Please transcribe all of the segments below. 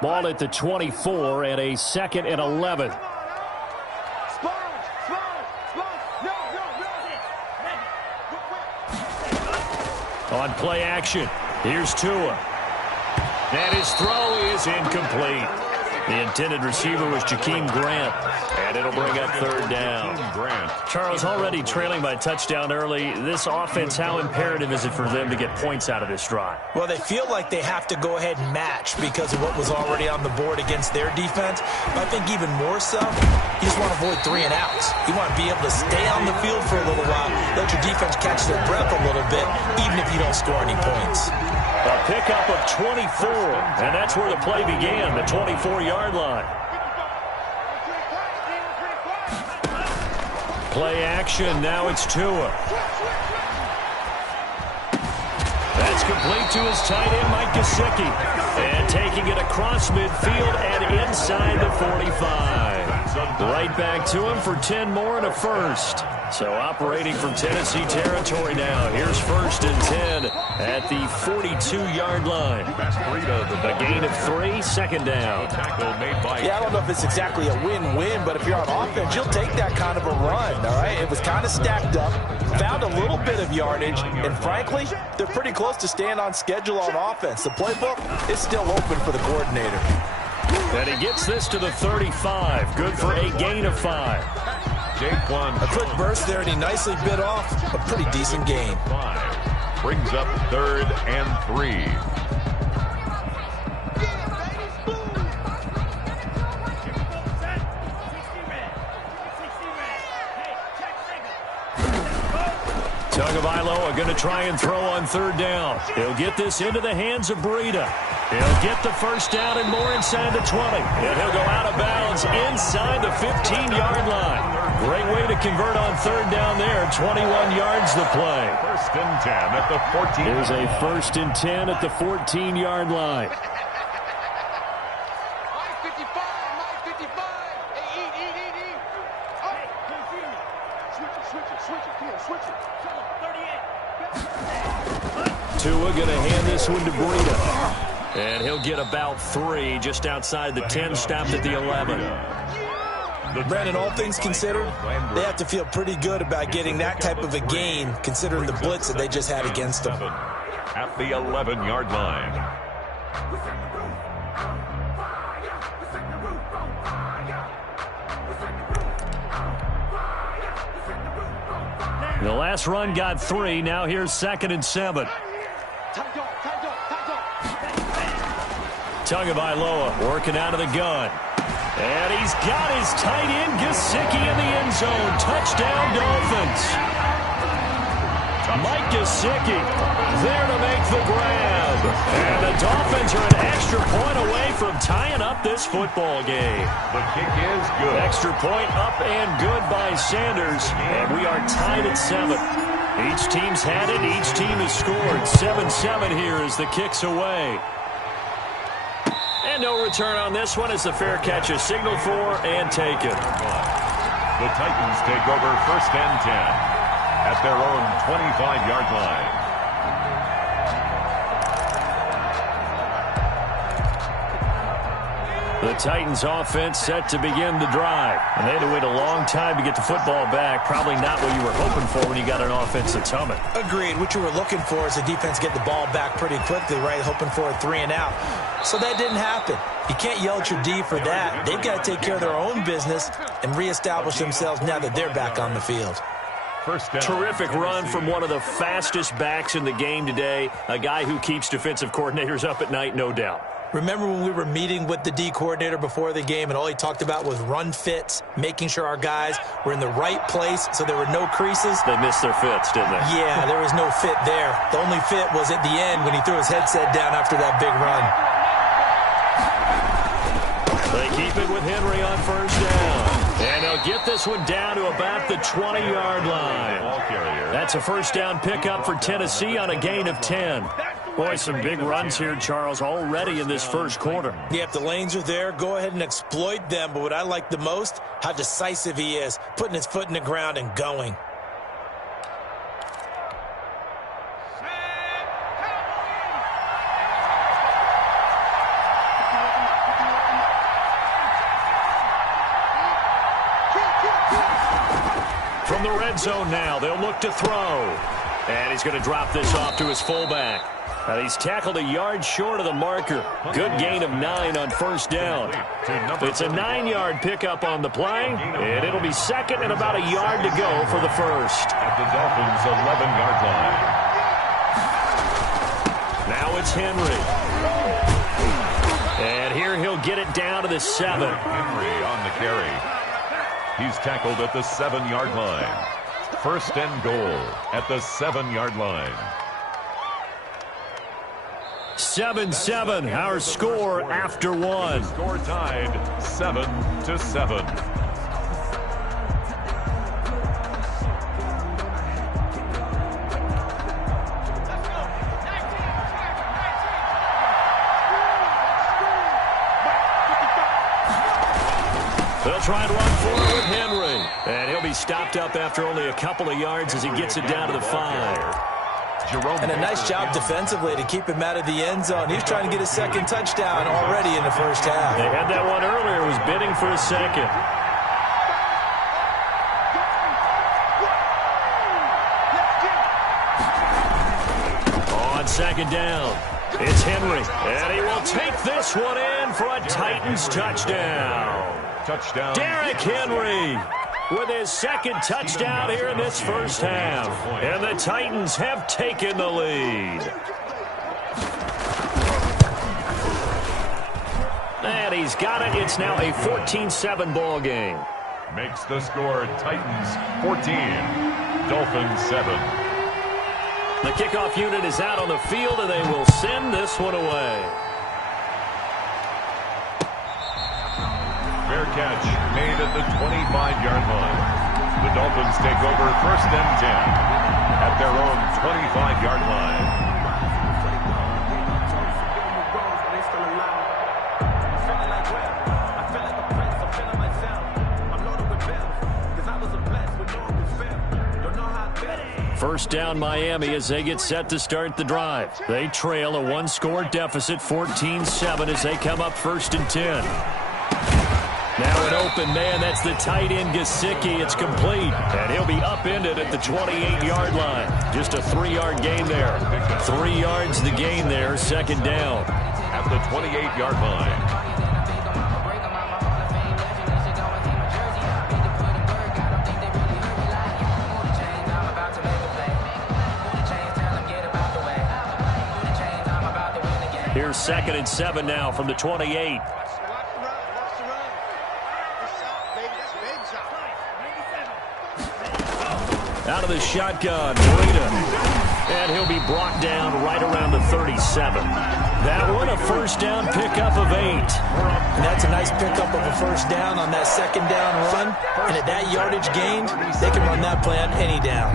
Ball at the 24 and a 2nd and 11. On play action, here's Tua. And his throw is incomplete. The intended receiver was Jakeem Grant, and it'll bring up 3rd down. Charles, already trailing by touchdown early. This offense, how imperative is it for them to get points out of this drive? Well, they feel like they have to go ahead and match because of what was already on the board against their defense. But I think even more so, you just want to avoid 3 and outs. You want to be able to stay on the field for a little while, let your defense catch their breath a little bit, even if you don't score any points. A pickup of 24, and that's where the play began, the 24-yard line. Play action, now it's Tua. That's complete to his tight end, Mike Gesicki. And taking it across midfield and inside the 45. Right back to him for 10 more and a first. So operating from Tennessee territory now. Here's 1st and 10 at the 42-yard line. A gain of 3, 2nd down. Yeah, I don't know if it's exactly a win-win, but if you're on offense, you'll take that kind of a run, all right? It was kind of stacked up, found a little bit of yardage, and frankly, they're pretty close to staying on schedule on offense. The playbook is still open for the coordinator. And he gets this to the 35. Good for a gain of 5. A quick burst there, and he nicely bit off a pretty decent gain. 5 brings up 3rd and 3. Tagovailoa going to try and throw on 3rd down. He'll get this into the hands of Breida. He'll get the 1st down and more inside the 20. And he'll go out of bounds inside the 15-yard line. Great way to convert on 3rd down there. 21 yards the play. 1st and 10 at the 14. Here's a 1st and 10 at the 14-yard line. Tua going to hand this one to Breida. And he'll get about 3 just outside the 10, stopped at the 11. Brandon, all things considered, they have to feel pretty good about getting that type of a gain, considering the blitz that they just had against them. At the 11-yard line. The last run got 3. Now here's 2nd and 7. Tagovailoa working out of the gun. And he's got his tight end, Gesicki, in the end zone. Touchdown, Dolphins. Mike Gesicki there to make the grab. And the Dolphins are an extra point away from tying up this football game. The kick is good. Extra point up and good by Sanders. And we are tied at 7. Each team's had it. Each team has scored. 7-7 here as the kick's away. And no return on this one as the fair catch is signaled for and taken. The Titans take over 1st and 10 at their own 25-yard line. The Titans offense set to begin the drive. And they had to wait a long time to get the football back. Probably not what you were hoping for when you got an offense that's humming. Agreed. What you were looking for is the defense get the ball back pretty quickly, right? Hoping for a 3 and out. So that didn't happen. You can't yell at your D for that. They've got to take care of their own business and reestablish themselves now that they're back on the field. First down. Terrific run from one of the fastest backs in the game today. A guy who keeps defensive coordinators up at night, no doubt. Remember when we were meeting with the D coordinator before the game and all he talked about was run fits, making sure our guys were in the right place so there were no creases? They missed their fits, didn't they? Yeah, there was no fit there. The only fit was at the end when he threw his headset down after that big run. They keep it with Henry on 1st down. And they'll get this one down to about the 20-yard line. That's a 1st down pickup for Tennessee on a gain of 10. Boy, some big runs here, Charles, already in this first quarter. Yeah, if the lanes are there, go ahead and exploit them. But what I like the most, how decisive he is, putting his foot in the ground and going. From the red zone now, they'll look to throw. And he's going to drop this off to his fullback. He's tackled a yard short of the marker. Good gain of 9 on first down. It's a 9-yard pickup on the play, and it'll be second and about a yard to go for the first. At the Dolphins' 11-yard line. Now it's Henry. And here he'll get it down to the 7. Henry on the carry. He's tackled at the 7-yard line. First and goal at the 7-yard line. 7-7, our score after one. Score tied 7-7. They'll try and run forward with Henry. And he'll be stopped up after only a couple of yards as he gets it down to the 5. And a nice job defensively to keep him out of the end zone. He's trying to get his second touchdown already in the first half. They had that one earlier, was bidding for a second. On second down, it's Henry. And he will take this one in for a Titans touchdown. Touchdown. Derrick Henry with his second touchdown here in this first half. And the Titans have taken the lead. And he's got it. It's now a 14-7 ball game. Makes the score Titans 14, Dolphins 7. The kickoff unit is out on the field, and they will send this one away. Fair catch made at the 25-yard line. The Dolphins take over first and 10 at their own 25-yard line. First down Miami as they get set to start the drive. They trail a one-score deficit, 14-7 as they come up first and 10. Now an open man, that's the tight end Gesicki. It's complete, and he'll be upended at the 28-yard line. Just a 3-yard gain there. 3 yards the gain there, second down. At the 28-yard line. Here's second and 7 now from the 28. Out of the shotgun, Breida. And he'll be brought down right around the 37. That one a first down pickup of 8. And that's a nice pickup of a first down on that second down run. And at that yardage gained, they can run that play on any down.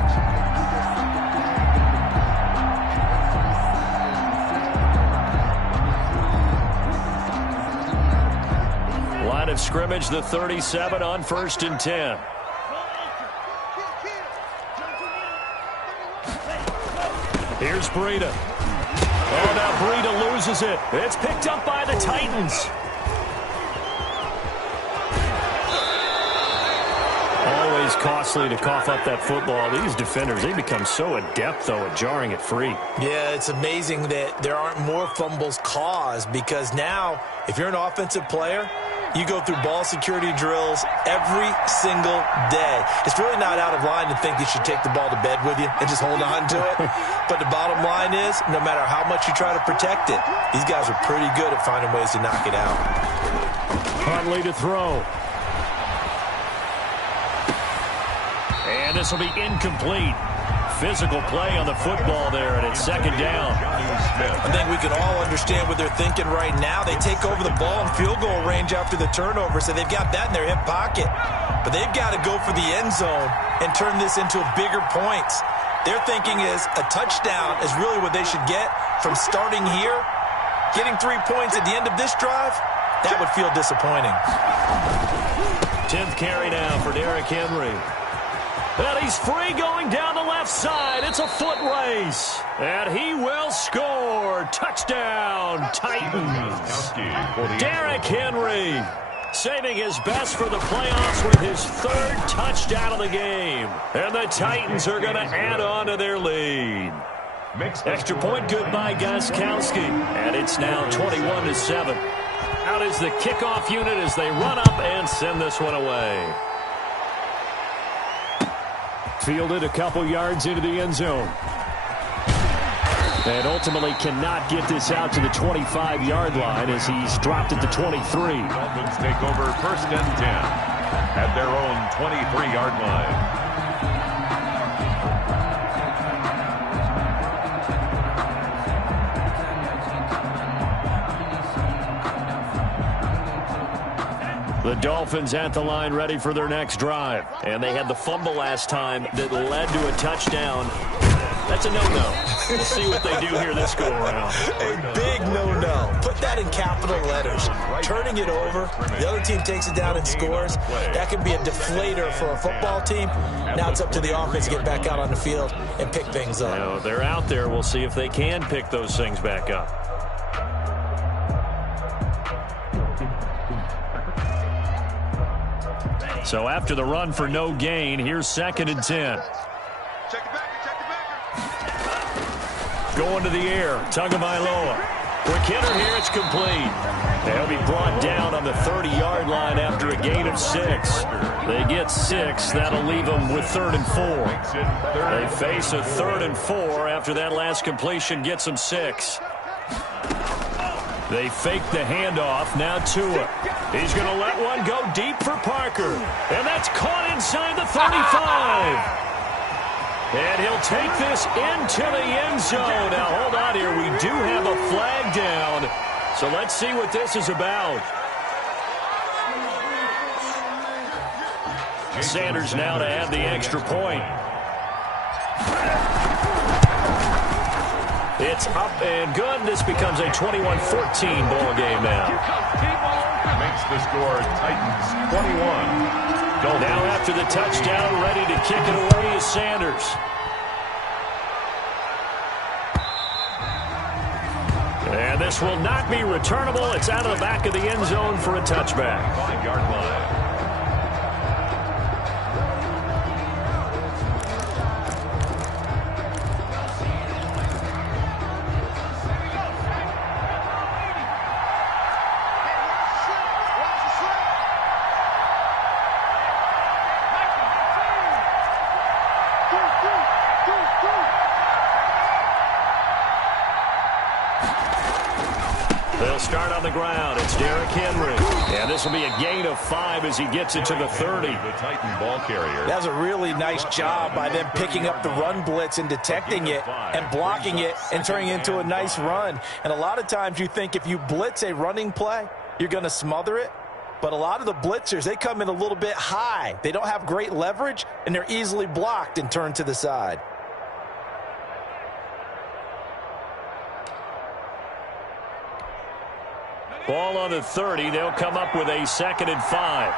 Line of scrimmage, the 37 on first and 10. Here's Breida. Oh, now Breida loses it. It's picked up by the Titans. Always costly to cough up that football. These defenders, they become so adept, though, at jarring it free. Yeah, it's amazing that there aren't more fumbles caused because now, if you're an offensive player, you go through ball security drills every single day. It's really not out of line to think you should take the ball to bed with you and just hold on to it. But the bottom line is, no matter how much you try to protect it, these guys are pretty good at finding ways to knock it out. Huntley to throw. And this will be incomplete. Physical play on the football there, and it's second down. I think we can all understand what they're thinking right now. They take over the ball in field goal range after the turnover, so they've got that in their hip pocket. But they've got to go for the end zone and turn this into bigger points. Their thinking is a touchdown is really what they should get from starting here. Getting 3 points at the end of this drive, that would feel disappointing. 10th carry now for Derrick Henry. And he's free going down the left side. It's a foot race. And he will score. Touchdown, Titans. Derrick Henry. saving his best for the playoffs with his 3rd touchdown of the game. And the Titans are going to add on to their lead. Extra point good by Gostkowski. And it's now 21-7. Out is the kickoff unit as they run up and send this one away. Fielded a couple yards into the end zone. And ultimately cannot get this out to the 25-yard line as he's dropped it to 23. Dolphins take over 1st and 10 at their own 23-yard line. The Dolphins at the line ready for their next drive. And they had the fumble last time that led to a touchdown. That's a no-no. We'll see what they do here this go-around. A big no-no. Put that in capital letters. Turning it over, the other team takes it down and scores. That can be a deflator for a football team. Now it's up to the offense to get back out on the field and pick things up. Now, they're out there. We'll see if they can pick those things back up. So after the run for no gain, here's 2nd and 10. Going to the air, Tagovailoa. Quick hitter here, it's complete. They'll be brought down on the 30-yard line after a gain of 6. They get 6. That'll leave them with 3rd and 4. They face a 3rd and 4 after that last completion gets them 6. They fake the handoff. Now Tua. He's going to let one go deep for Parker. And that's caught inside the 35. And he'll take this into the end zone. Now, hold on here. We do have a flag down. So let's see what this is about. Sanders now to add the extra point. It's up and good. This becomes a 21-14 ball game now. Makes the score Titans 21. Now after the touchdown, ready to kick it away is Sanders. And this will not be returnable. It's out of the back of the end zone for a touchback. 5-yard line. They'll start on the ground. It's Derrick Henry. And this will be a gain of 5 as he gets it to the 30. The Titan ball carrier. That was a really nice job by them picking up the run blitz and detecting it and blocking it and turning it into a nice run. And a lot of times you think if you blitz a running play, you're going to smother it. But a lot of the blitzers, they come in a little bit high. They don't have great leverage, and they're easily blocked and turned to the side. Ball on the 30. They'll come up with a 2nd and 5.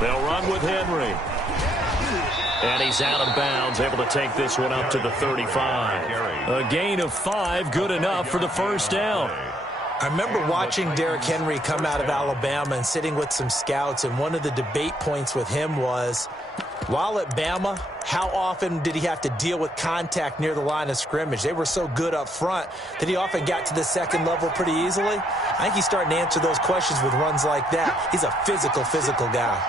They'll run with Henry. And he's out of bounds, able to take this one up to the 35. A gain of 5, good enough for the first down. I remember watching Derrick Henry come out of Alabama and sitting with some scouts, and one of the debate points with him was, while at Bama, how often did he have to deal with contact near the line of scrimmage? They were so good up front that he often got to the second level pretty easily. I think he's starting to answer those questions with runs like that. He's a physical guy.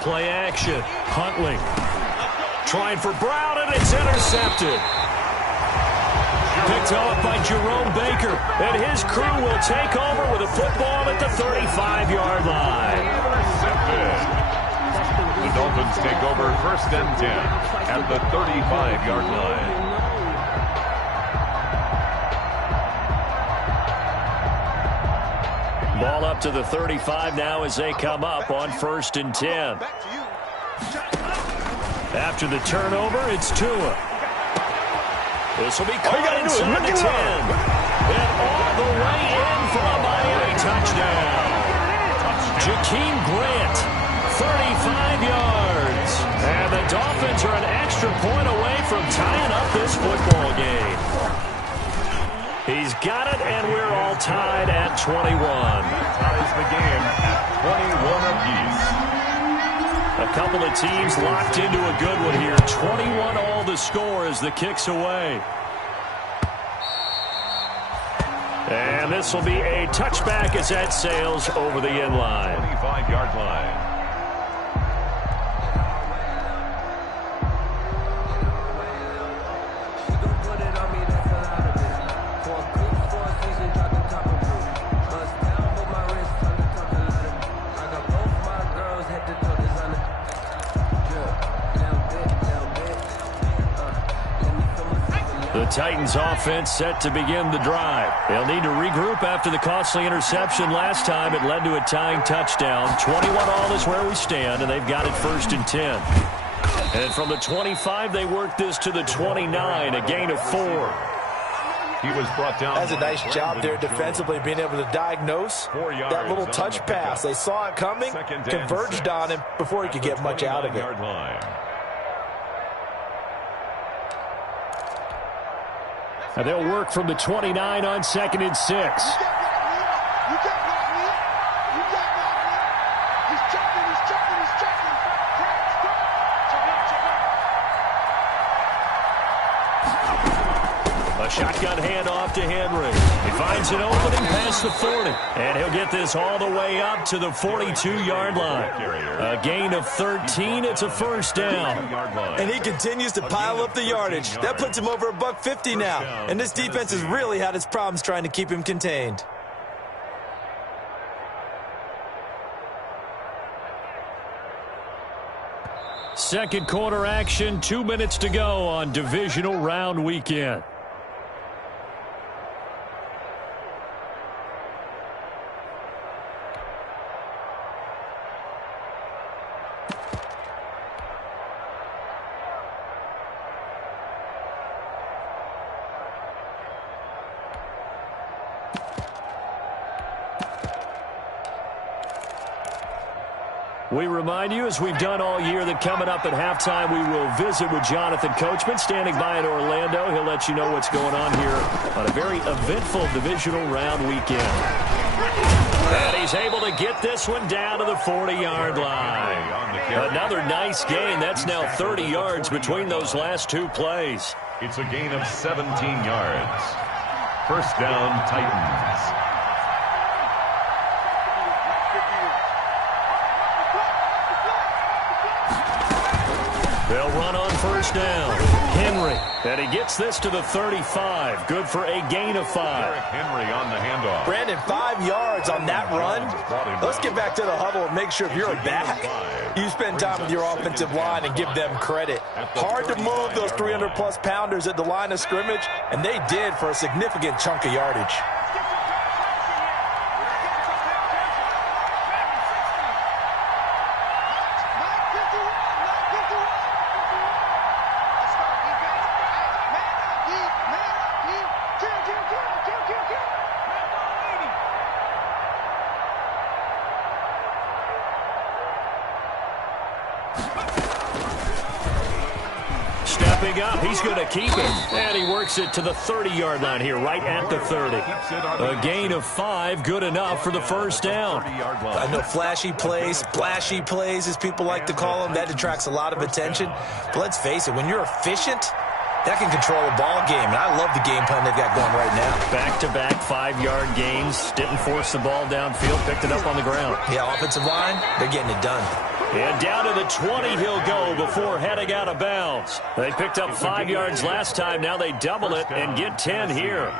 Play action. Huntley trying for Brown, and it's intercepted. Picked off by Jerome Baker, and his crew will take over with a football at the 35-yard line. The Dolphins take over 1st and 10 at the 35-yard line. Ball up to the 35 now as they come up on 1st and 10. After the turnover, it's Tua. This will be caught inside the 10. And all the way in for a Miami touchdown. Jakeem Grant, 35 yards. And the Dolphins are an extra point away from tying up this football game. He's got it, and we're all tied at 21. Ties the game at 21 apiece. A couple of teams locked into a good one here. 21 all the score as the kick's away. And this will be a touchback as that sails over the end line. 25-yard line. The Titans offense set to begin the drive. They'll need to regroup after the costly interception last time. It led to a tying touchdown. 21 all is where we stand, and they've got it 1st and 10. And from the 25, they work this to the 29, a gain of 4. He was brought down. That's a nice job there defensively, being able to diagnose that little touch pass. They saw it coming, converged on him before he could get much out of it. And they'll work from the 29 on 2nd and 6. A shotgun handoff to Henry. He finds an opening past the 40. And he'll get this all the way up to the 42-yard line. A gain of 13. It's a 1st down. And he continues to pile up the yardage. That puts him over $150 now. And this defense has really had its problems trying to keep him contained. Second quarter action. 2 minutes to go on divisional round weekend. We remind you, as we've done all year, that coming up at halftime, we will visit with Jonathan Coachman, standing by in Orlando. He'll let you know what's going on here on a very eventful divisional round weekend. And he's able to get this one down to the 40-yard line. Another nice gain. That's now 30 yards between those last two plays. It's a gain of 17 yards. 1st down, Titans. They'll run on 1st down. Henry, and he gets this to the 35. Good for a gain of 5. Henry on the handoff. Brandon, 5 yards on that run. Let's get back to the huddle and make sure if you're a back, you spend time with your offensive line and give them credit. Hard to move those 300-plus pounders at the line of scrimmage, and they did for a significant chunk of yardage. Stepping up, he's going to keep it. And he works it to the 30-yard line here, right at the 30. A gain of 5, good enough for the 1st down. I know flashy plays, splashy plays, as people like to call them, that attracts a lot of attention. But let's face it, when you're efficient, that can control a ball game. And I love the game plan they've got going right now. Back-to-back 5-yard gains. Didn't force the ball downfield. Picked it up on the ground. Yeah, offensive line, they're getting it done. And down to the 20 he'll go before heading out of bounds. They picked up 5 yards last time. Now they double it and get 10 here.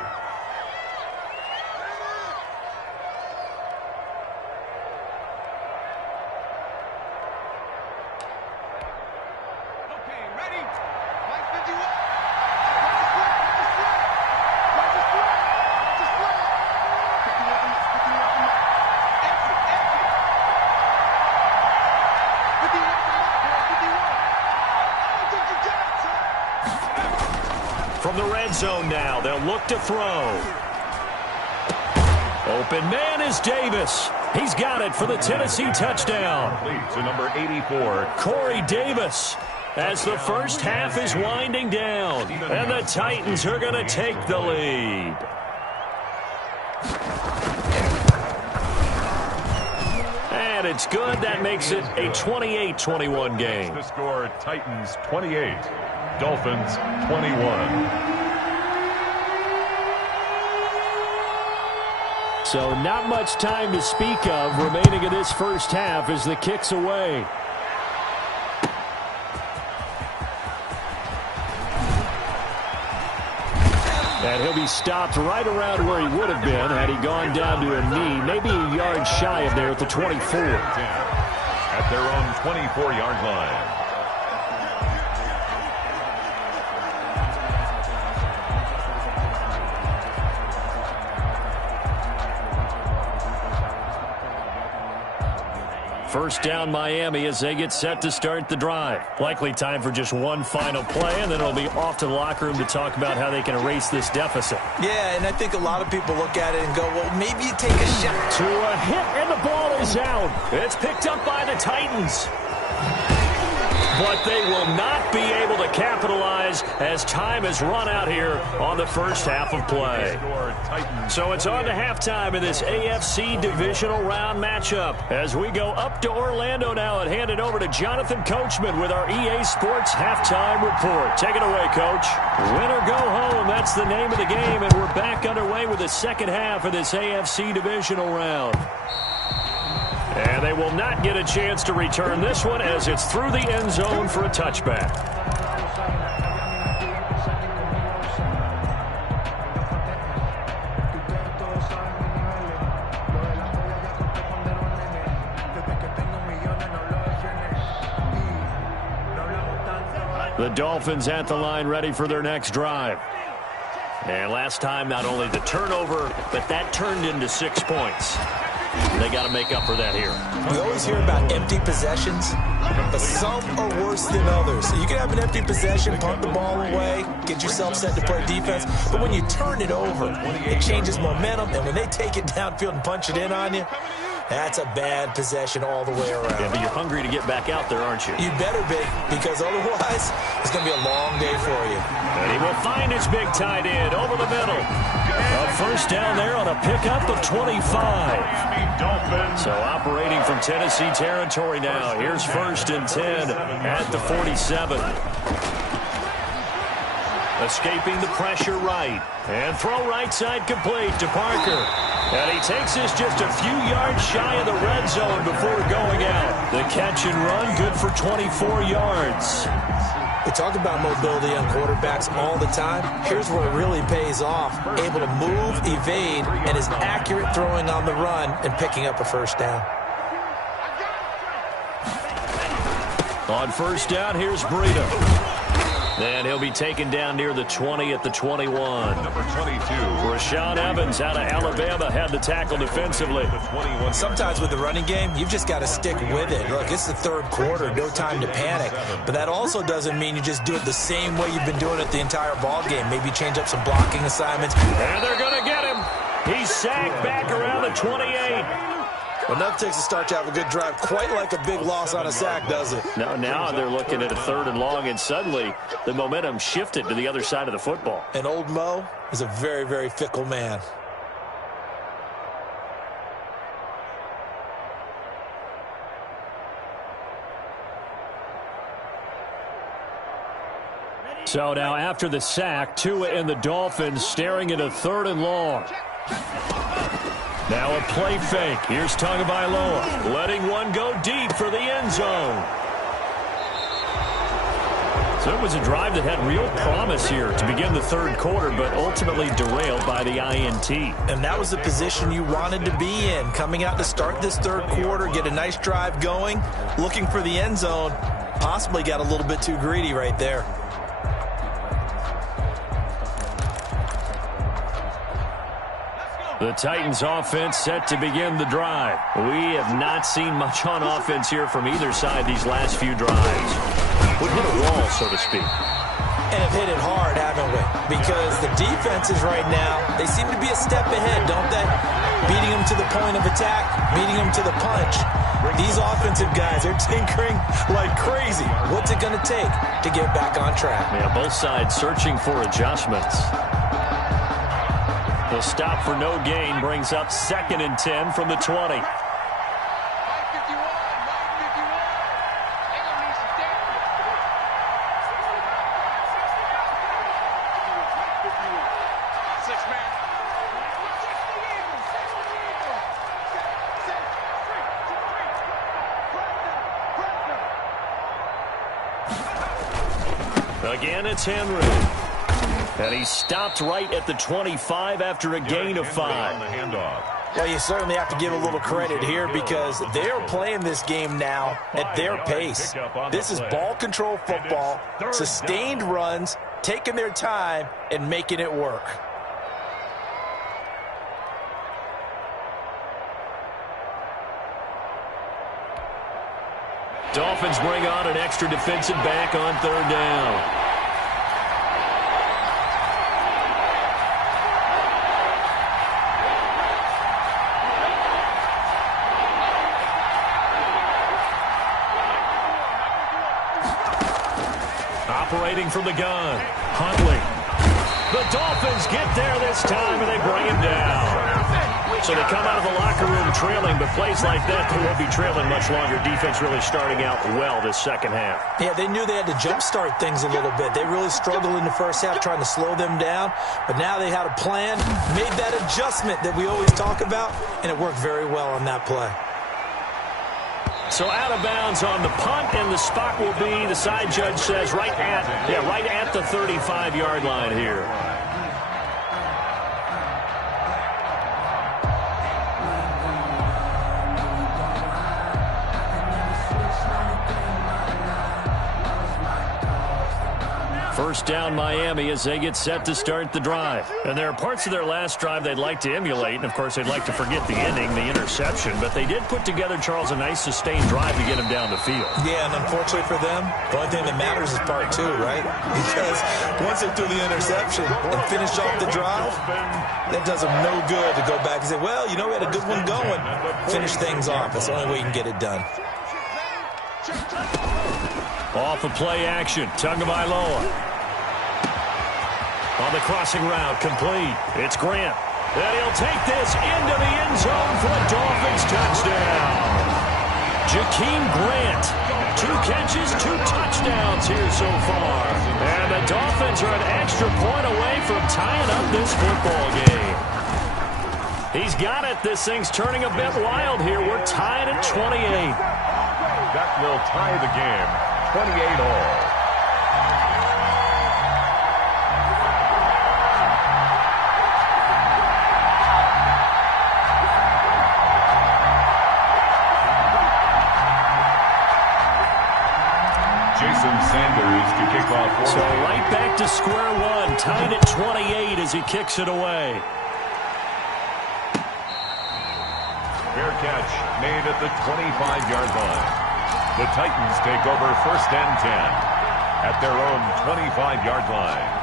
From the red zone now, they'll look to throw. Open man is Davis. He's got it for the Tennessee touchdown. To number 84, Corey Davis. As the first half is winding down, and the Titans are going to take the lead. And it's good. That makes it a 28-21 game. The score, Titans 28, Dolphins 21. So not much time to speak of remaining in this first half as the kick's away. And he'll be stopped right around where he would have been had he gone down to a knee, maybe a yard shy of there at the 24. At their own 24-yard line. First down Miami as they get set to start the drive. Likely time for just one final play, and then it'll be off to the locker room to talk about how they can erase this deficit. Yeah, and I think a lot of people look at it and go, well, maybe you take a shot. To a hit, and the ball is out. It's picked up by the Titans. But they will not be able to capitalize as time has run out here on the first half of play. So it's on to halftime in this AFC divisional round matchup. As we go up to Orlando now and hand it over to Jonathan Coachman with our EA Sports halftime report. Take it away, Coach. Win or go home, that's the name of the game, and we're back underway with the second half of this AFC divisional round. And they will not get a chance to return this one as it's through the end zone for a touchback. The Dolphins at the line ready for their next drive. And last time, not only the turnover, but that turned into 6 points. They got to make up for that here. We always hear about empty possessions, but some are worse than others. You can have an empty possession, punt the ball away, get yourself set to play defense, but when you turn it over, it changes momentum, and when they take it downfield and punch it in on you, that's a bad possession all the way around. Yeah, but you're hungry to get back out there, aren't you? You better be, because otherwise, it's going to be a long day for you. And he will find his big tight end over the middle. A first down there on a pickup of 25. So operating from Tennessee territory now. Here's 1st and 10 at the 47. Escaping the pressure right. And throw right side complete to Parker. And he takes this just a few yards shy of the red zone before going out. The catch and run good for 24 yards. We talk about mobility on quarterbacks all the time. Here's where it really pays off. Able to move, evade, and is accurate throwing on the run and picking up a first down. On first down, here's Breida. And he'll be taken down near the 20 at the 21. Number 22. Rashaan Evans out of Alabama had the tackle defensively. Sometimes with the running game, you've just got to stick with it. Look, it's the third quarter, no time to panic. But that also doesn't mean you just do it the same way you've been doing it the entire ball game. Maybe change up some blocking assignments. And they're going to get him. He's sacked back around the 28. Enough takes to start to have a good drive. Quite like a big loss on a sack, does it? Now they're looking at a 3rd and long, and suddenly the momentum shifted to the other side of the football. And old Mo is a very, very fickle man. So now after the sack, Tua and the Dolphins staring at a 3rd and long. Now a play fake. Here's Tagovailoa letting one go deep for the end zone. So it was a drive that had real promise here to begin the third quarter, but ultimately derailed by the INT. And that was the position you wanted to be in. Coming out to start this third quarter, get a nice drive going, looking for the end zone. Possibly got a little bit too greedy right there. The Titans offense set to begin the drive. We have not seen much on offense here from either side these last few drives. Would hit a wall, so to speak. And have hit it hard, haven't we? Because the defenses right now, they seem to be a step ahead, don't they? Beating them to the point of attack, beating them to the punch. These offensive guys, they're tinkering like crazy. What's it going to take to get back on track? Yeah, both sides searching for adjustments. The stop for no gain brings up 2nd and 10 from the 20. Again, it's Henry. And he stopped right at the 25 after a gain of 5. Well, you certainly have to give a little credit here because they're playing this game now at their pace. This is ball control football, sustained runs, taking their time, and making it work. Dolphins bring on an extra defensive back on 3rd down. Operating from the gun, Huntley. The Dolphins get there this time, and they bring him down. So they come out of the locker room trailing, but plays like that, they won't be trailing much longer. Defense really starting out well this second half. Yeah, they knew they had to jumpstart things a little bit. They really struggled in the first half trying to slow them down, but now they had a plan, made that adjustment that we always talk about, and it worked very well on that play. So out of bounds on the punt, and the spot will be, the side judge says, right at the 35-yard line here. First down Miami as they get set to start the drive. And there are parts of their last drive they'd like to emulate. And, of course, they'd like to forget the ending, the interception. But they did put together, Charles, a nice sustained drive to get them down the field. Yeah, and unfortunately for them, the only thing that matters is part 2, right? Because once they threw the interception and finished off the drive, that does them no good to go back and say, well, you know, we had a good one going. Finish things off. That's the only way you can get it done. Off of play action, Tagovailoa. On the crossing route, complete. It's Grant. And he'll take this into the end zone for a Dolphins touchdown. Jakeem Grant, 2 catches, 2 touchdowns here so far. And the Dolphins are an extra point away from tying up this football game. He's got it. This thing's turning a bit wild here. We're tied at 28. That will tie the game, 28 all. Sanders to kick off. So right back to square one, tied at 28 as he kicks it away. Fair catch made at the 25-yard line. The Titans take over 1st and 10 at their own 25-yard line.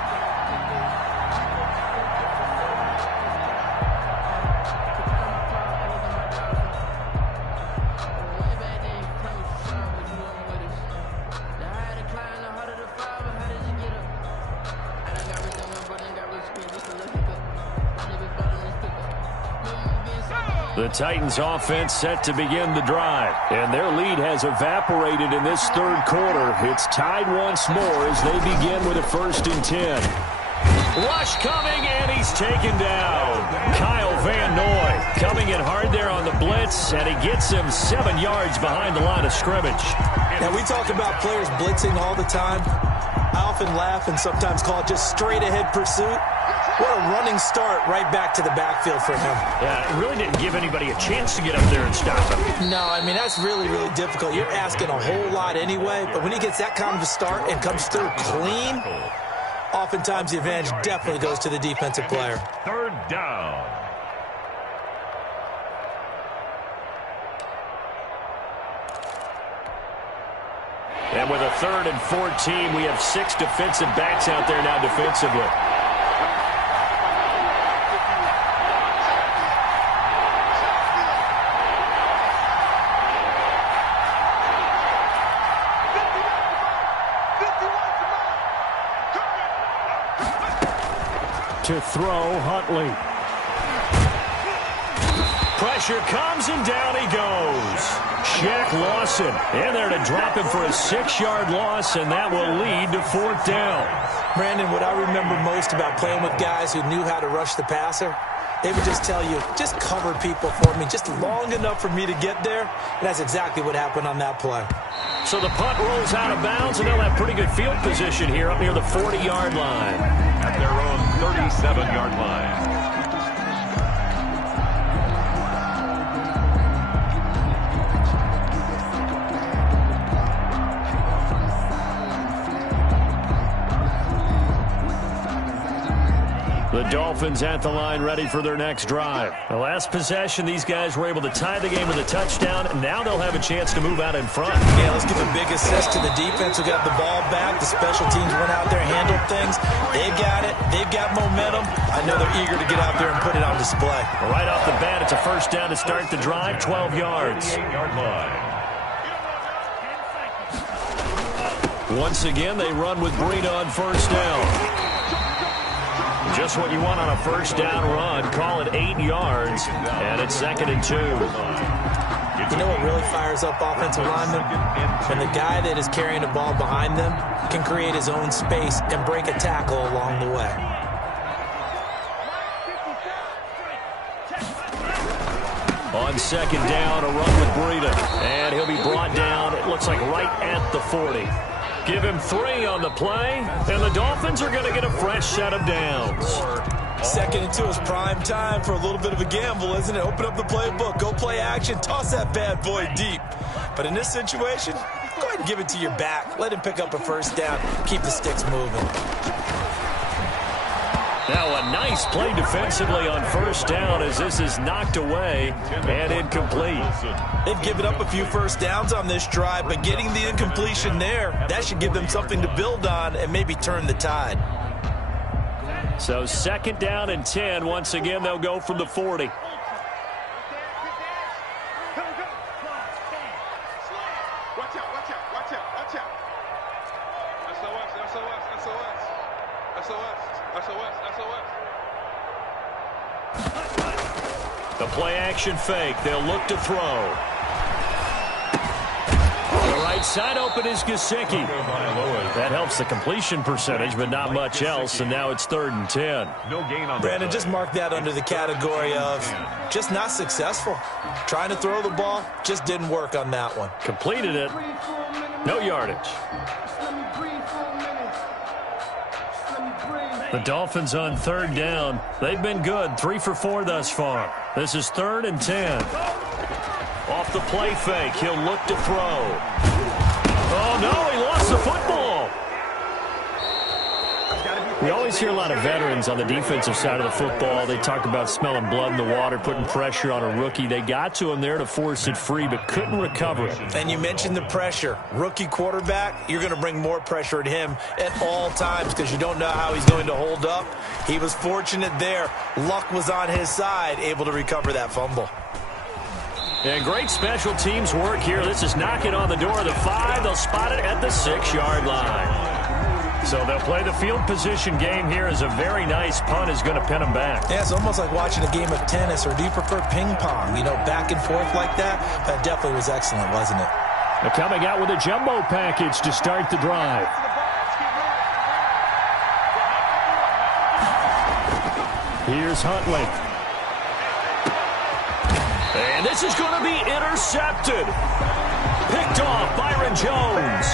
The Titans offense set to begin the drive, and their lead has evaporated in this 3rd quarter. It's tied once more as they begin with a 1st and 10. Rush coming, and he's taken down. Kyle Van Noy coming in hard there on the blitz, and he gets him 7 yards behind the line of scrimmage. Now, we talk about players blitzing all the time. I often laugh and sometimes call it just straight-ahead pursuit. What a running start right back to the backfield for him. Yeah, it really didn't give anybody a chance to get up there and stop him. No, I mean, that's really, really difficult. You're asking a whole lot anyway, but when he gets that kind of a start and comes through clean, oftentimes the advantage definitely goes to the defensive player. 3rd down. And with a 3rd and 14, we have 6 defensive backs out there now defensively. To throw, Huntley. Pressure comes, and down he goes. Shaq Lawson in there to drop him for a 6-yard loss, and that will lead to 4th down. Brandon, what I remember most about playing with guys who knew how to rush the passer, they would just tell you, just cover people for me, just long enough for me to get there. And that's exactly what happened on that play. So the punt rolls out of bounds, and they'll have pretty good field position here up near the 40-yard line. At their own 37-yard line. The Dolphins at the line ready for their next drive. The last possession, these guys were able to tie the game with a touchdown, and now they'll have a chance to move out in front. Yeah, let's give a big assist to the defense who got the ball back. The special teams went out there and handled things. They've got it. They've got momentum. I know they're eager to get out there and put it on display. Right off the bat, it's a 1st down to start the drive, 12 yards. 8-yard line. Once again, they run with Breida on 1st down. Just what you want on a 1st down run. Call it 8 yards, and it's 2nd and 2. You know what really fires up offensive linemen? When the guy that is carrying the ball behind them can create his own space and break a tackle along the way. On 2nd down, a run with Breida, and he'll be brought down, it looks like right at the 40. Give him 3 on the play, and the Dolphins are going to get a fresh set of downs. 2nd and 2 is prime time for a little bit of a gamble, isn't it? Open up the playbook, go play action, toss that bad boy deep. But in this situation, go ahead and give it to your back. Let him pick up a 1st down, keep the sticks moving. Now a nice play defensively on 1st down as this is knocked away and incomplete. They've given up a few 1st downs on this drive, but getting the incompletion there, that should give them something to build on and maybe turn the tide. So 2nd down and 10. Once again, they'll go from the 40. Watch out, watch out, watch out, watch out. SOS, SOS, SOS. SOS, SOS, SOS. The play action fake. They'll look to throw. On the right side open is Gesicki. That helps the completion percentage, but not much else, and now it's 3rd and 10. No gain on Brandon, just mark that under the category of just not successful. Trying to throw the ball, just didn't work on that one. Completed it. No yardage. The Dolphins on 3rd down. They've been good. 3 for 4 thus far. This is 3rd and 10. Off the play fake. He'll look to throw. Oh, no, he lost the football. We always hear a lot of veterans on the defensive side of the football. They talk about smelling blood in the water, putting pressure on a rookie. They got to him there to force it free, but couldn't recover it. And you mentioned the pressure. Rookie quarterback, you're going to bring more pressure at him at all times because you don't know how he's going to hold up. He was fortunate there. Luck was on his side, able to recover that fumble. And great special teams work here. This is knocking on the door of the 5. They'll spot it at the 6-yard line. So they'll play the field position game here as a very nice punt is going to pin them back. Yeah, it's almost like watching a game of tennis, or do you prefer ping pong? You know, back and forth like that? That definitely was excellent, wasn't it? They're coming out with a jumbo package to start the drive. Here's Huntley. And this is going to be intercepted. Picked off Byron Jones.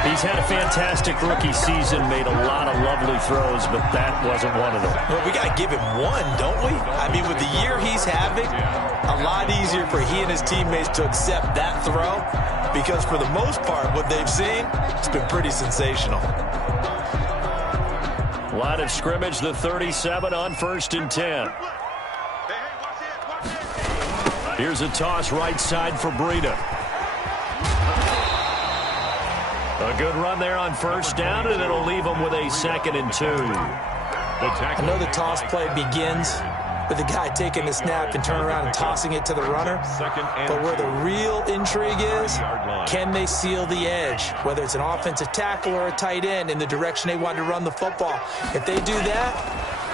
He's had a fantastic rookie season, made a lot of lovely throws, but that wasn't one of them. Well, we got to give him one, don't we? I mean, with the year he's having, a lot easier for he and his teammates to accept that throw because for the most part, what they've seen, it's been pretty sensational. Line of scrimmage, the 37 on 1st and 10. Here's a toss right side for Breida. A good run there on first down, and it'll leave them with a 2nd and 2. I know the toss play begins with the guy taking the snap and turning around and tossing it to the runner. But where the real intrigue is, can they seal the edge, whether it's an offensive tackle or a tight end, in the direction they want to run the football? If they do that,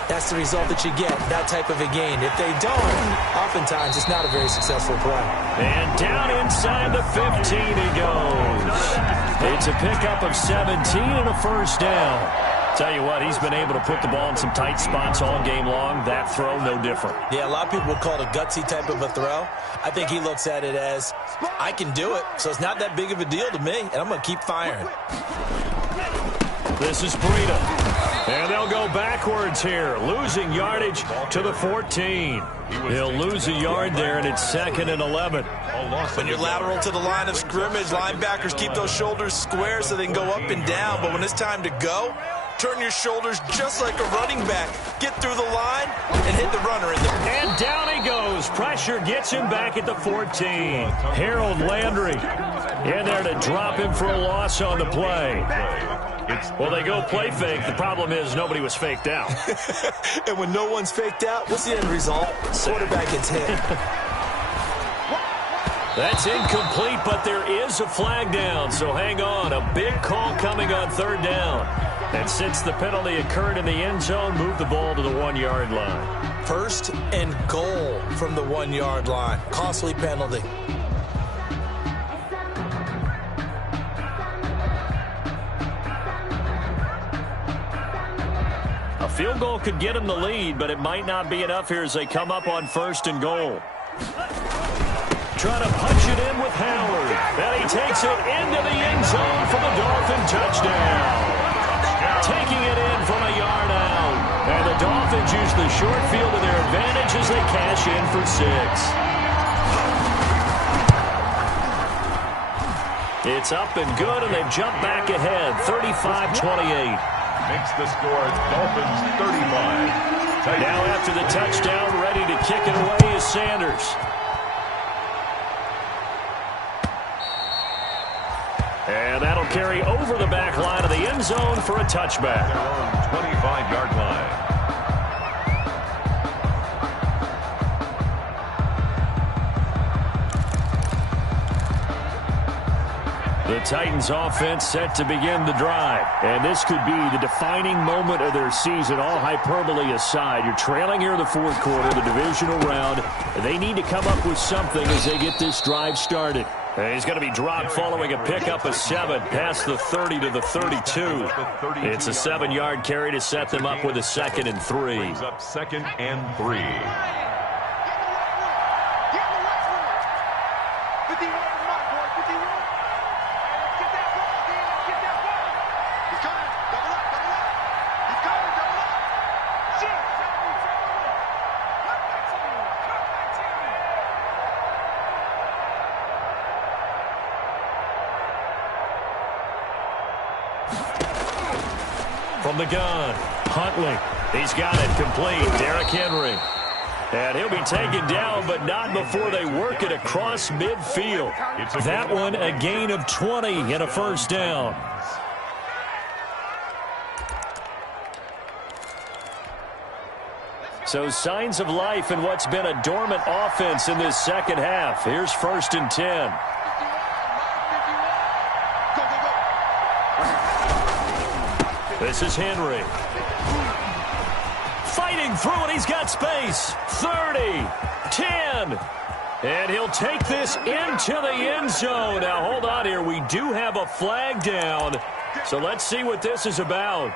that's the result that you get, that type of a gain. If they don't, oftentimes it's not a very successful play. And down inside the 15 he goes. It's a pickup of 17 and a first down. Tell you what, he's been able to put the ball in some tight spots all game long. That throw, no different. Yeah, a lot of people would call it a gutsy type of a throw. I think he looks at it as, I can do it, so it's not that big of a deal to me, and I'm going to keep firing. This is Breida. And they'll go backwards here, losing yardage to the 14. He'll lose a yard there, and it's 2nd and 11. When you're lateral to the line of scrimmage, linebackers keep those shoulders square so they can go up and down. But when it's time to go, turn your shoulders just like a running back. Get through the line and hit the runner in there. And down he goes. Pressure gets him back at the 14. Harold Landry in there to drop him for a loss on the play. Well, they go play fake. The problem is nobody was faked out. And when no one's faked out, what's the end result? Quarterback gets hit. That's incomplete, but there is a flag down, so hang on. A big call coming on 3rd down. And since the penalty occurred in the end zone, move the ball to the 1-yard line. 1st and goal from the 1-yard line. Costly penalty. A field goal could get him the lead, but it might not be enough here as they come up on 1st and goal. Trying to punch it in with Howard. And he takes it into the end zone for the Dolphin touchdown. Taking it in from a yard out. And the Dolphins use the short field to their advantage as they cash in for 6. It's up and good, and they've jumped back ahead, 35-28. Makes the score Dolphins 35. Now after the touchdown, ready to kick it away is Sanders. And that'll carry over the back line of the end zone for a touchback. Their own 25-yard line. The Titans offense set to begin the drive. And this could be the defining moment of their season, all hyperbole aside. You're trailing here in the 4th quarter, the divisional round. They need to come up with something as they get this drive started. And he's going to be dropped following a pickup of 7 past the 30 to the 32. It's a 7-yard carry to set them up with a 2nd and 3. Brings up 2nd and 3. From the gun, Huntley. He's got it complete. Derrick Henry. And he'll be taken down, but not before they work it across midfield. That one, a gain of 20 and a first down. So signs of life in what's been a dormant offense in this second half. Here's 1st and 10. This is Henry. Fighting through, and he's got space. 30, 10. And he'll take this into the end zone. Now, hold on here. We do have a flag down. So let's see what this is about.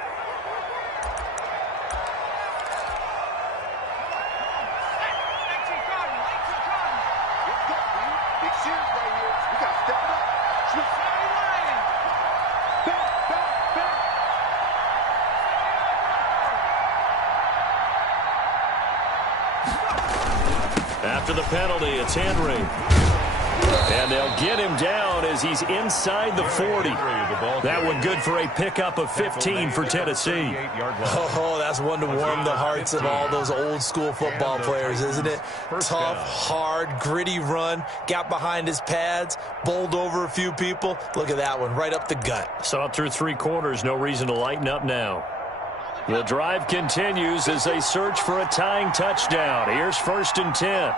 After the penalty, it's Henry. And they'll get him down as he's inside the 40. That one good for a pickup of 15 for Tennessee. Oh, that's one to warm the hearts of all those old-school football players, isn't it? Tough, hard, gritty run, got behind his pads, bowled over a few people. Look at that one, right up the gut. Saw it through 3 quarters, no reason to lighten up now. The drive continues as they search for a tying touchdown. Here's 1st and 10.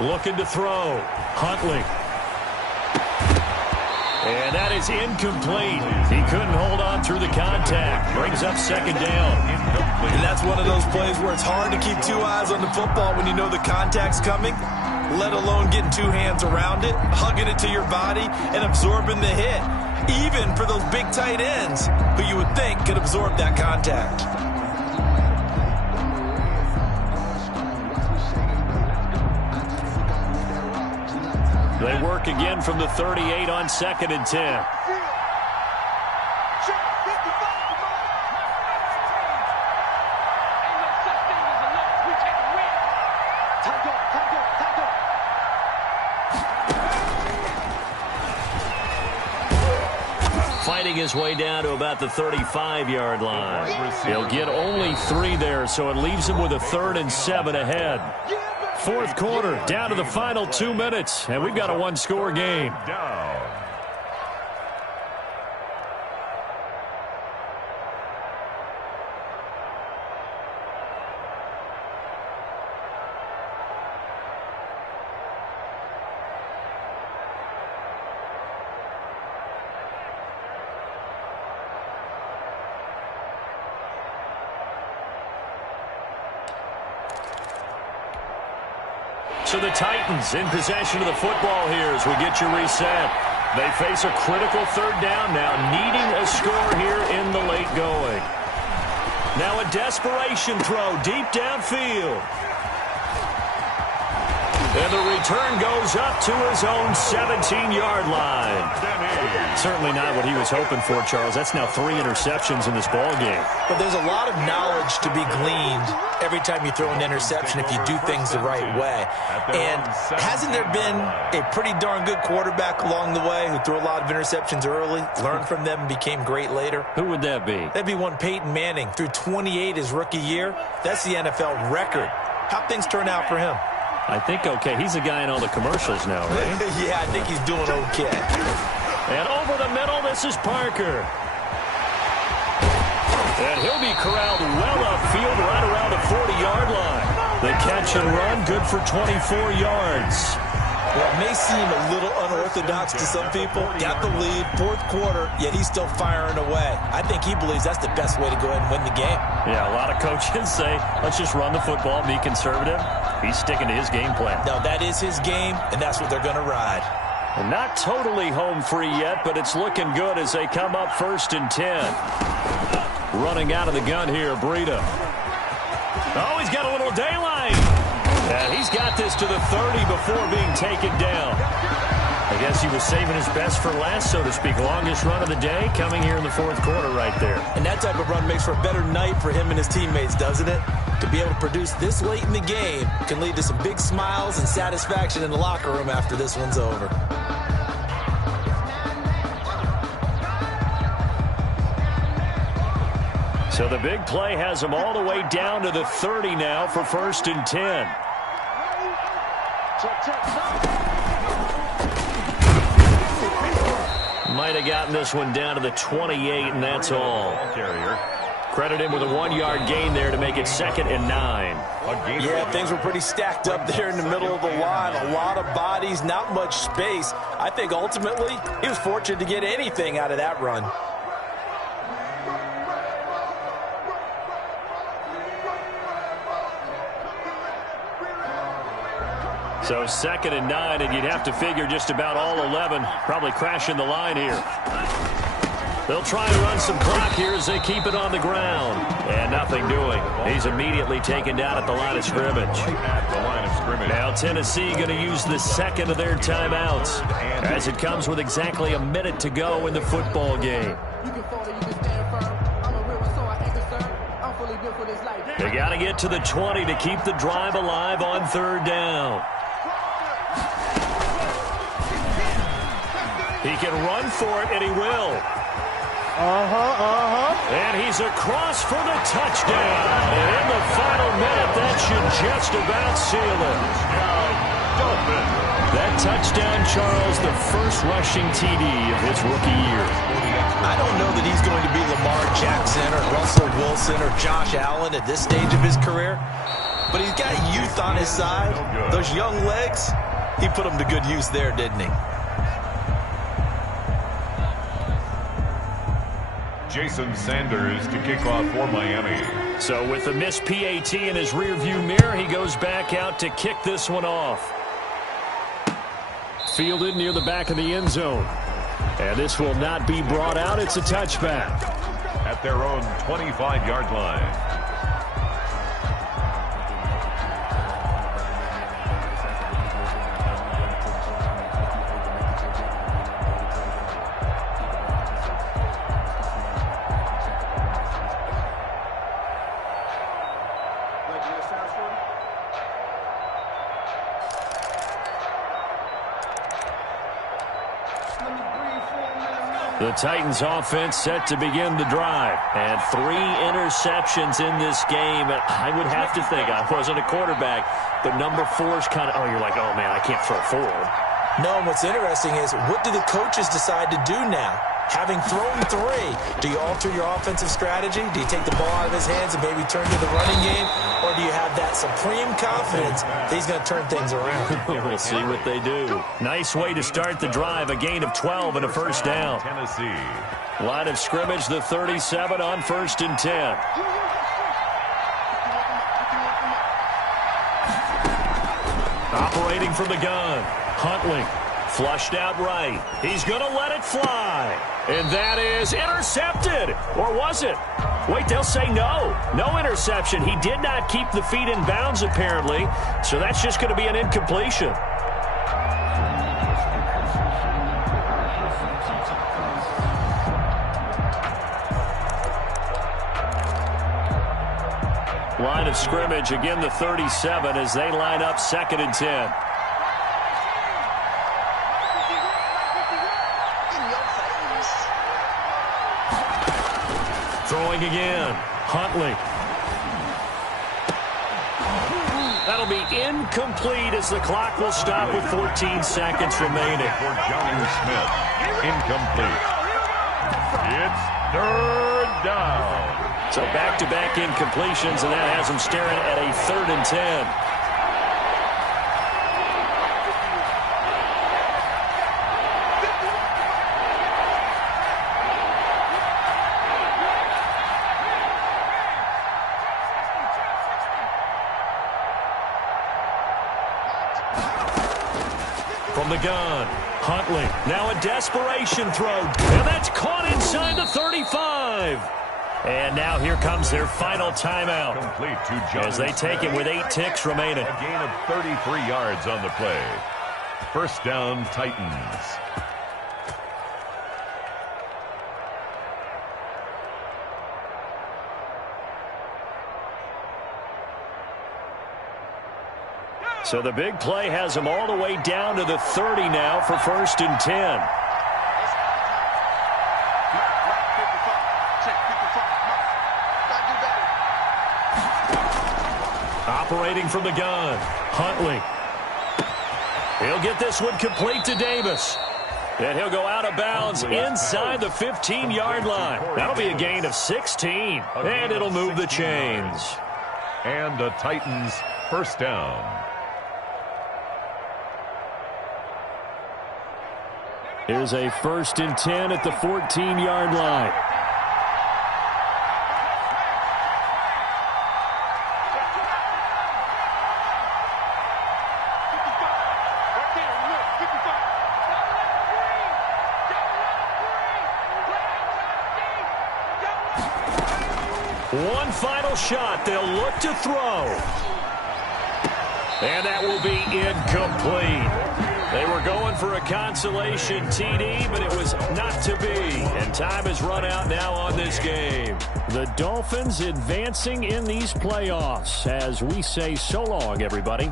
Looking to throw. Huntley. And that is incomplete. He couldn't hold on through the contact. Brings up 2nd down. And that's one of those plays where it's hard to keep 2 eyes on the football when you know the contact's coming, let alone getting 2 hands around it, hugging it to your body, and absorbing the hit. Even for those big tight ends who you would think could absorb that contact. They work again from the 38 on 2nd and 10. Fighting his way down to about the 35-yard line. He'll get only 3 there, so it leaves him with a 3rd and 7 ahead. 4th quarter, down to the final 2 minutes, and we've got a 1-score game. So the Titans in possession of the football here as we get you reset. They face a critical 3rd down now, needing a score here in the late going. Now a desperation throw deep downfield. And the return goes up to his own 17-yard line. Certainly not what he was hoping for, Charles. That's now 3 interceptions in this ball game. But there's a lot of knowledge to be gleaned every time you throw an interception if you do things the right way. And hasn't there been a pretty darn good quarterback along the way who threw a lot of interceptions early, learned from them, and became great later? Who would that be? That'd be one Peyton Manning. Threw 28 his rookie year. That's the NFL record. How'd things turn out for him? I think okay. He's a guy in all the commercials now, right? Yeah, I think he's doing okay. And over the middle, this is Parker. And he'll be corralled well upfield right around the 40-yard line. The catch and run, good for 24 yards. Well, it may seem a little unorthodox to some people. Got the lead, 4th quarter, yet he's still firing away. I think he believes that's the best way to go ahead and win the game. Yeah, a lot of coaches say, let's just run the football, be conservative. He's sticking to his game plan. No, that is his game, and that's what they're going to ride. And not totally home free yet, but it's looking good as they come up 1st and 10. Running out of the gun here, Breida. Oh, he's got a little daylight. And he's got this to the 30 before being taken down. I guess he was saving his best for last, so to speak. Longest run of the day coming here in the 4th quarter right there. And that type of run makes for a better night for him and his teammates, doesn't it? To be able to produce this late in the game can lead to some big smiles and satisfaction in the locker room after this one's over. So the big play has him all the way down to the 30 now for 1st and 10. Might have gotten this one down to the 28, and that's all. Credit him with a 1-yard gain there to make it 2nd and 9. Yeah, things were pretty stacked up there in the middle of the line. A lot of bodies, not much space. I think ultimately he was fortunate to get anything out of that run. So 2nd and 9, and you'd have to figure just about all 11 probably crashing the line here. They'll try to run some clock here as they keep it on the ground. And nothing doing. He's immediately taken down at the line of scrimmage. Now Tennessee going to use the 2nd of their timeouts as it comes with exactly a minute to go in the football game. They got to get to the 20 to keep the drive alive on third down. He can run for it, and he will. And he's across for the touchdown. And in the final minute, that should just about seal it. That touchdown, Charles, the first rushing TD of his rookie year. I don't know that he's going to be Lamar Jackson or Russell Wilson or Josh Allen at this stage of his career, but he's got youth on his side. Those young legs, he put them to good use there, didn't he? Jason Sanders to kick off for Miami. So with the missed PAT in his rearview mirror, he goes back out to kick this one off. Fielded near the back of the end zone. And this will not be brought out. It's a touchback. At their own 25-yard line. The Titans offense set to begin the drive. And 3 interceptions in this game. I would have to think, I wasn't a quarterback, but number 4 is kind of, you're like, oh man, I can't throw 4. No, what's interesting is, what do the coaches decide to do now? Having thrown 3, do you alter your offensive strategy? Do you take the ball out of his hands and maybe turn to the running game? Or do you have that supreme confidence that he's going to turn things around? We'll see what they do. Nice way to start the drive. A gain of 12 and a first down. Tennessee. Line of scrimmage, the 37 on 1st and 10. Operating from the gun. Huntley. Flushed out right. He's going to let it fly. And that is intercepted. Or was it? Wait, they'll say no. No interception. He did not keep the feet in bounds, apparently. So that's just going to be an incompletion. Line of scrimmage, again the 37 as they line up 2nd and 10. Throwing again. Huntley. That'll be incomplete as the clock will stop with 14 seconds remaining. For Johnny Smith. Incomplete. It's 3rd down. So back-to-back incompletions, and that has them staring at a 3rd and 10. From the gun, Huntley. Now a desperation throw. And that's caught inside the 35. And now here comes their final timeout. Complete to Johnny as they take it with 8 ticks remaining. A gain of 33 yards on the play. First down, Titans. So the big play has them all the way down to the 30 now for 1st and 10. Operating from the gun, Huntley. He'll get this one complete to Davis. And he'll go out of bounds inside the 15-yard line. That'll be a gain of 16, and it'll move the chains. And the Titans first down. Here's a 1st and 10 at the 14-yard line. One final shot. They'll look to throw. And that will be incomplete. They were going for a consolation TD, but it was not to be. And time has run out now on this game. The Dolphins advancing in these playoffs as we say so long, everybody.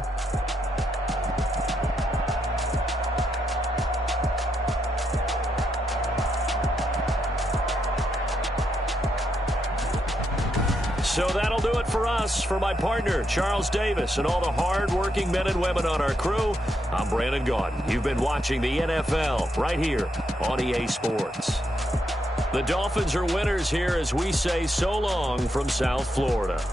So that'll do it for us. For my partner, Charles Davis, and all the hard-working men and women on our crew, I'm Brandon Gaudin. You've been watching the NFL right here on EA Sports. The Dolphins are winners here as we say so long from South Florida.